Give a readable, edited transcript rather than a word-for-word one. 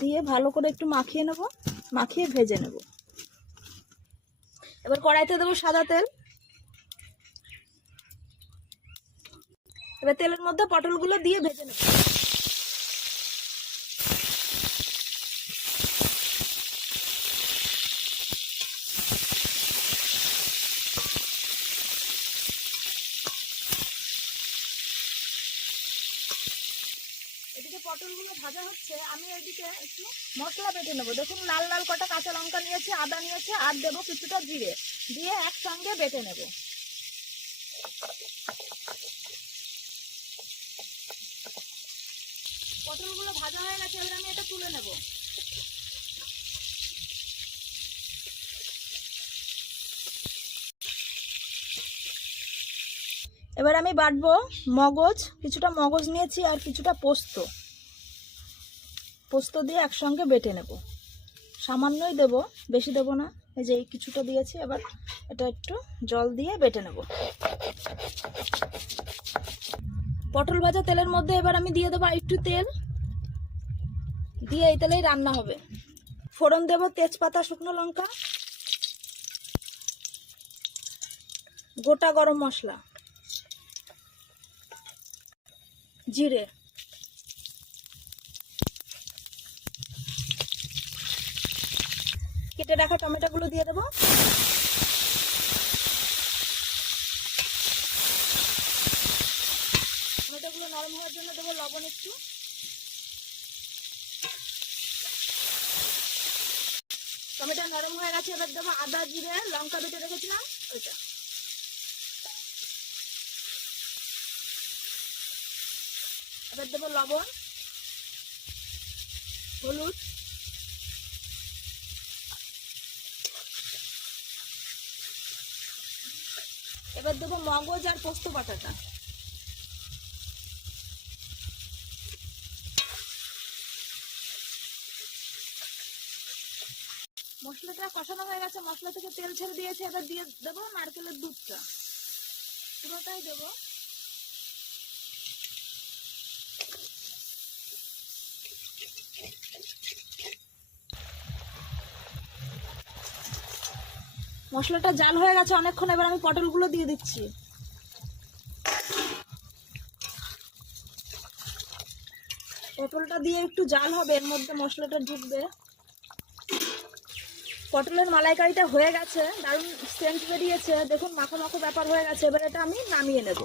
দিয়ে ভালো করে একটু মাখিয়ে নেব, মাখিয়ে ভেজে নেব। এবার কড়াইতে দেবো সাদা তেল। এবার তেলের মধ্যে পটলগুলো দিয়ে ভেজে নেব। এদিকে পটলগুলো ভাজা হচ্ছে, আমি এদিকে একটু মশলা বেটে নেবো। দেখুন লাল লাল কটা কাঁচা লঙ্কা নিয়েছি, আদা নিয়েছি, আর দেবো কিছুটা জিরে, দিয়ে একসঙ্গে বেটে নেব। পটলগুলো ভাজা হয়ে গেছে, এবার আমি এটা তুলে নেব। এবার আমি বাটবো মগজ, কিছুটা মগজ নিয়েছি আর কিছুটা পোস্ত, পোস্ত দিয়ে একসঙ্গে বেটে নেব। সামান্যই দেব, বেশি দেব না। এই যে কিছুটা দিয়েছি, এবার এটা একটু জল দিয়ে বেটে নেব। পটল ভাজা তেলের মধ্যে এবার আমি দিয়ে দেবো একটু তেল, দিয়ে এই তেলেই রান্না হবে। ফোড়ন দেব তেজপাতা, শুকনো লঙ্কা, গোটা গরম মশলা, জিরে, কেটে রাখা টমেটোগুলো দিয়ে দেবো। টমেটোগুলো নরম হওয়ার জন্য দেবো লবণ একটু। টমেটো নরম হয়ে গেছে, এবার দেবো আদা জিরে লঙ্কা বেটে রেখেছিলাম ওইটা। এবার দেবো লবণ, হলুদ, এবার দেবো মগজ আর পোস্ত বাটাটা। মশলাটা কষানো হয়ে গেছে, মশলা থেকে তেল ছেড়ে দিয়েছে, এবার দিয়ে দেবো নারকেলের দুধটা, পুরোটাই দেবো। মশলাটা জাল হয়ে গেছে অনেকক্ষণ, এবার আমি পটলগুলো দিয়ে দিচ্ছি। পটলটা দিয়ে একটু জাল হবে, এর মধ্যে মশলাটা ঢুকবে। পটলের মালাইকারিটা হয়ে গেছে, দারুণ সেন্ট বেরিয়েছে, দেখুন মাখো মাখো ব্যাপার হয়ে গেছে। এবার এটা আমি নামিয়ে নেব।